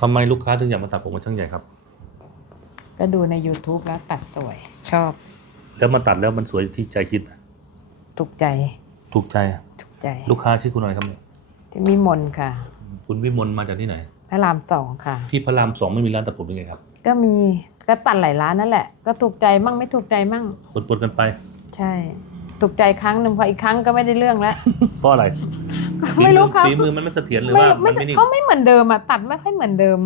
ทำไมลูกค้าถึงอยากมาตัดผมกับช่างใหญ่ครับ ก็ดูใน YouTube แล้วตัดสวย ชอบแล้วมาตัดแล้วมันสวยที่ใจคิดไหมถูกใจถูกใจ ถูกใจลูกค้าชื่อคุณอะไรครับเนี่ยที่มิมนค่ะ คุณวิมลมาจากที่ไหน พระรามสองค่ะ ที่พระรามสองไม่มีร้านตัดผมยังไงครับก็มีก็ตัดหลายร้านนั่นแหละ ก็ถูกใจมั่งไม่ถูกใจมั่ง ปนๆกันไป ใช่ ถูกใจครั้งหนึ่งพออีกครั้งก็ไม่ได้เรื่องแล้ว เพราะอะไร ไม่รู้ครับ ฝีมือมันไม่เสถียรหรือไม่ว่ามัไม่นไม่นิ่งเขาไม่เหมือนเดิมอะตัดไม่ค่อยเหมือนเดิม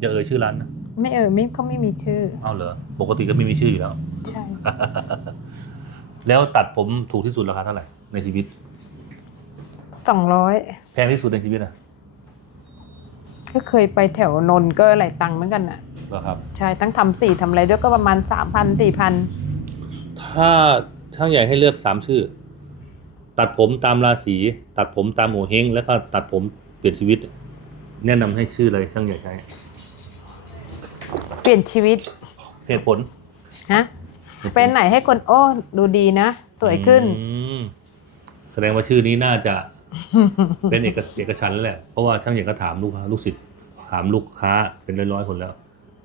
อย่าเอ่ยชื่อร้านนะไม่เออไม่เขาไม่มีชื่อ เอาเหรอปกติก็ไม่มีชื่ออยู่แล้ว ใช่ แล้วตัดผมถูกที่สุดราคาเท่าไหร่ในชีวิต สองร้อยแพงที่สุดในชีวิตอะก็เคยไปแถวนนท์ก็หลายตังค์เหมือนกันอะเหรอครับ ใช่ ตั้งทำสีทำอะไรด้วยก็ประมาณสามพันสี่พันถ้าช่างใหญ่ให้เลือกสามชื่อ ตัดผมตามราศีตัดผมตามโหเฮงแล้วก็ตัดผมเปลี่ยนชีวิต แนะนำให้ชื่ออะไรช่างใหญ่ใช้เปลี่ยนชีวิตเหตุผลฮะเป็นไหนให้คนโอ้ดูดีนะสวยขึ้น อืมแสดงว่าชื่อนี้น่าจะ เป็นเอกเอกฉันท์แล้วแหละเพราะว่าช่างใหญ่ก็ถามลูกค้าลูกศิษย์ถามลูกค้าเป็นร้อยๆคนแล้ว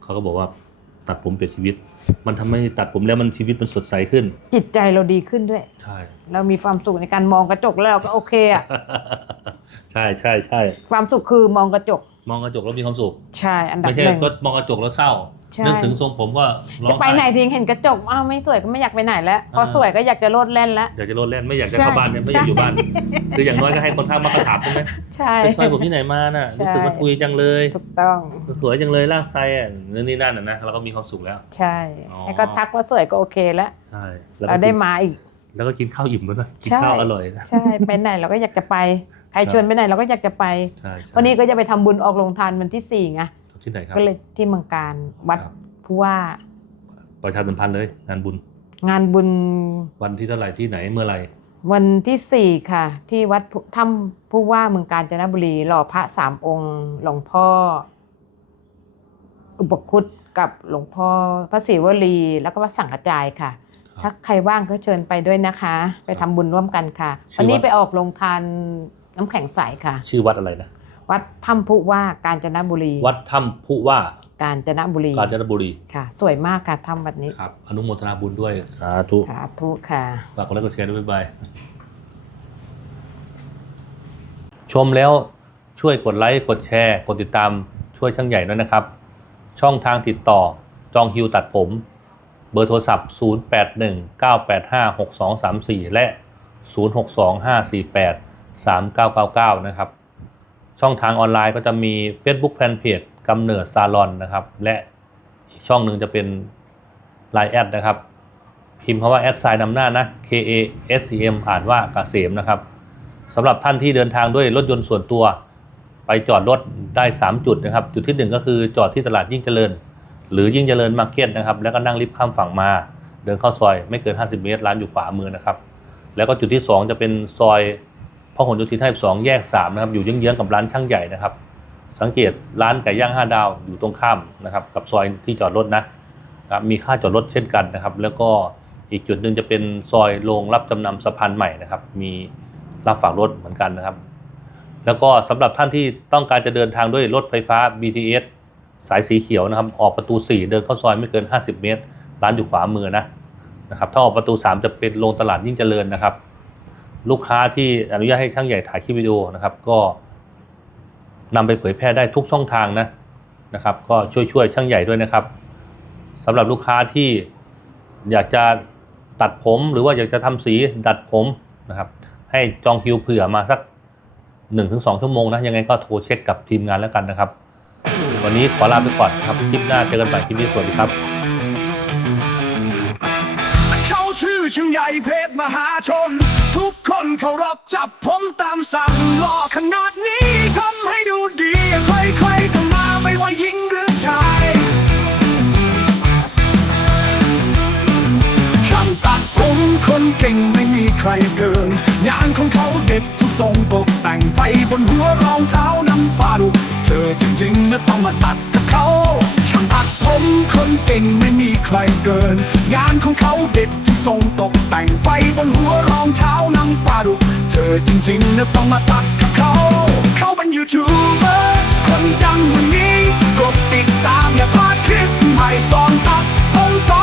เขาก็บอกว่า ตัดผมเปลี่ยนชีวิต มันทำให้ตัดผมแล้วมันชีวิตมันสดใสขึ้น จิตใจเราดีขึ้นด้วย ใช่ เรามีความสุขในการมองกระจกแล้วเราก็โอเคอะใช่ใช่ใช่ความสุขคือมองกระจก มองกระจกแล้วมีความสุข ใช่ อันดับไม่ใช่หนึ่งก็มองกระจกแล้วเศร้า ใช่ นึกถึงทรงผมก็ร้องจะไปไหนห้ทีเห็นกระจกอ้าวไม่สวยก็ไม่อยากไปไหนแล้วพออ่าสวยก็อยากจะโลดแล่นแล้ว อยากจะโลดแล่นไม่อยากจะใช่เข้าบ้านเนี่ยไม่อยากอยู่บ้านคืออย่างน้อยก็ให้คนข้างมานเขาถามใช่ไหมใช่ ไปซอยผมที่ไหนมาน่ะใช่ รู้สึกว่าทุยจังเลย ถูกต้องสวยจังเลยลากไซอะนั่นนี่นั่นน่ะนะเราก็มีความสุขแล้ว ใช่อ๋อให้ก็ทักว่าสวยก็โอเคแล้วใช่แล้วก็เราได้มาอีก แล้วก็กินข้าวอิ่มด้วยนะกินใช่ ข้าวอร่อยนะ ใช่ไปไหนเราก็อยากจะไปใครชวนไปไหนเราก็อยากจะไป ใช่ใช่วันนี้ก็จะไปทำบุญออกโรงทานวันที่สี่ไง ที่ไหนครับก็เลยที่เมืองการวัดครับผู้ว่า ประชาสัมพันธ์เลย งานบุญ งานบุญวันที่เท่าไหร่ที่ไหนเมื่อไหร่วันที่สี่ค่ะ ที่วัดผู้ถ้ำผู้ว่าเมืองกาญจนบุรีหล่อพระสามองค์หลวงพ่อ อุปคุตกับหลวงพ่อพระศรีวลี แล้วก็วัดสังกระจายค่ะ ถ้าใครว่างก็เชิญไปด้วยนะคะ ไปทำบุญร่วมกันค่ะชื่อวันนี้วัดไปออกโรงทานน้ำแข็งใสค่ะ ชื่อวัดอะไรนะ วัดถ้ำผู้ว่ากาญจนบุรี วัดถ้ำผู้ว่า กาญจนบุรี กาญจนบุรี ค่ะ สวยมากค่ะถ้ำวัดนี้ ครับ อนุโมทนาบุญด้วย สาธุ สาธุค่ะฝากกดไลค์กดแชร์ด้วยบ๊ายบาย ชมแล้วช่วยกดไลค์ กดแชร์ กดติดตามช่วยช่างใหญ่ด้วยนะครับ ช่องทางติดต่อ จองคิวตัดผม เบอร์โทรศัพท์ 0819856234 และ 0625483999 นะครับ ช่องทางออนไลน์ก็จะมี Facebook Fanpage กำเนิดซาลอนนะครับ และอีกช่องหนึ่งจะเป็น Line แอดนะครับ พิมพ์คำว่าแอดไซน์นำหน้านะ K A S E M อ่านว่ากเกษมนะครับสำหรับท่านที่เดินทางด้วยรถยนต์ส่วนตัว ไปจอดรถได้ 3 จุดนะครับ จุดที่ 1 ก็คือจอดที่ตลาดยิ่งเจริญ หรือยิ่งเจริญมาร์เก็ตนะครับ แล้วก็นั่งลิฟต์ข้ามฝั่งมา เดินเข้าซอยไม่เกิน 50 เมตรร้านอยู่ขวามือนะครับ แล้วก็จุดที่ 2 จะเป็นซอย พหลโยธิน52แยก 3 นะครับ อยู่เยื้องๆกับร้านช่างใหญ่นะครับ สังเกตร้านไก่ย่าง 5 ดาวอยู่ตรงข้ามนะครับกับซอยที่จอดรถนะครับมีค่าจอดรถเช่นกันนะครับ แล้วก็อีกจุดหนึ่งจะเป็นซอยโรงรับจำนำสะพานใหม่นะครับ มีรับฝากรถเหมือนกันนะครับ แล้วก็สำหรับท่านที่ต้องการจะเดินทางด้วยรถไฟฟ้า BTS สายสีเขียวนะครับ ออกประตู 4 เดินเข้าซอยไม่เกิน 50 เมตร ร้านอยู่ขวามือนะนะครับถ้าออกประตู 3 จะเป็นโรงตลาดยิ่งเจริญนะครับ ลูกค้าที่อนุญาตให้ช่างใหญ่ถ่ายคลิปวิดีโอนะครับ ก็นำไปเผยแพร่ได้ทุกช่องทางนะนะครับ ก็ช่วยช่วยช่างใหญ่ด้วยนะครับสำหรับลูกค้าที่อยากจะตัดผมหรือว่าอยากจะทำสีดัดผมนะครับ ให้จองคิวเผื่อมาสัก 1-2 ชั่วโมงนะยังไงก็โทรเช็คกับทีมงานแล้วกันนะครับ วันนี้ขอลาไปก่อนครับคลิปหน้าเจอกันใหม่คลิปนี้สวัสดีครับ เขาชื่อชื่อใหญ่เพชรมหาชน ทุกคนเคารพจับผมตามสั่งหล่อขนาดนี้ทำให้ดูดีใครๆก็มาไม่ว่าหญิงหรือชายช่างตัดผมคนเก่งไม่มีใครเกินงานของเขาเด็ดทุกทรงตกแต่งไฟบนหัวรองเท้าน้ำปลาดุกเธอจริงๆนะต้องมาตัดกับเขาช่างตัดผมคนเก่งไม่มีใครเกิน งานของเขาเด็ด ทรงตกแต่งไฟบนหัวรองเท้านำปลาดุเธอจริงๆนะต้องมาตักกับเขา เขาเป็นยูทูบเบอร์คนดังวันนี้กดติดตามอย่าพลาดคลิปใหม่สอนตักคนสอน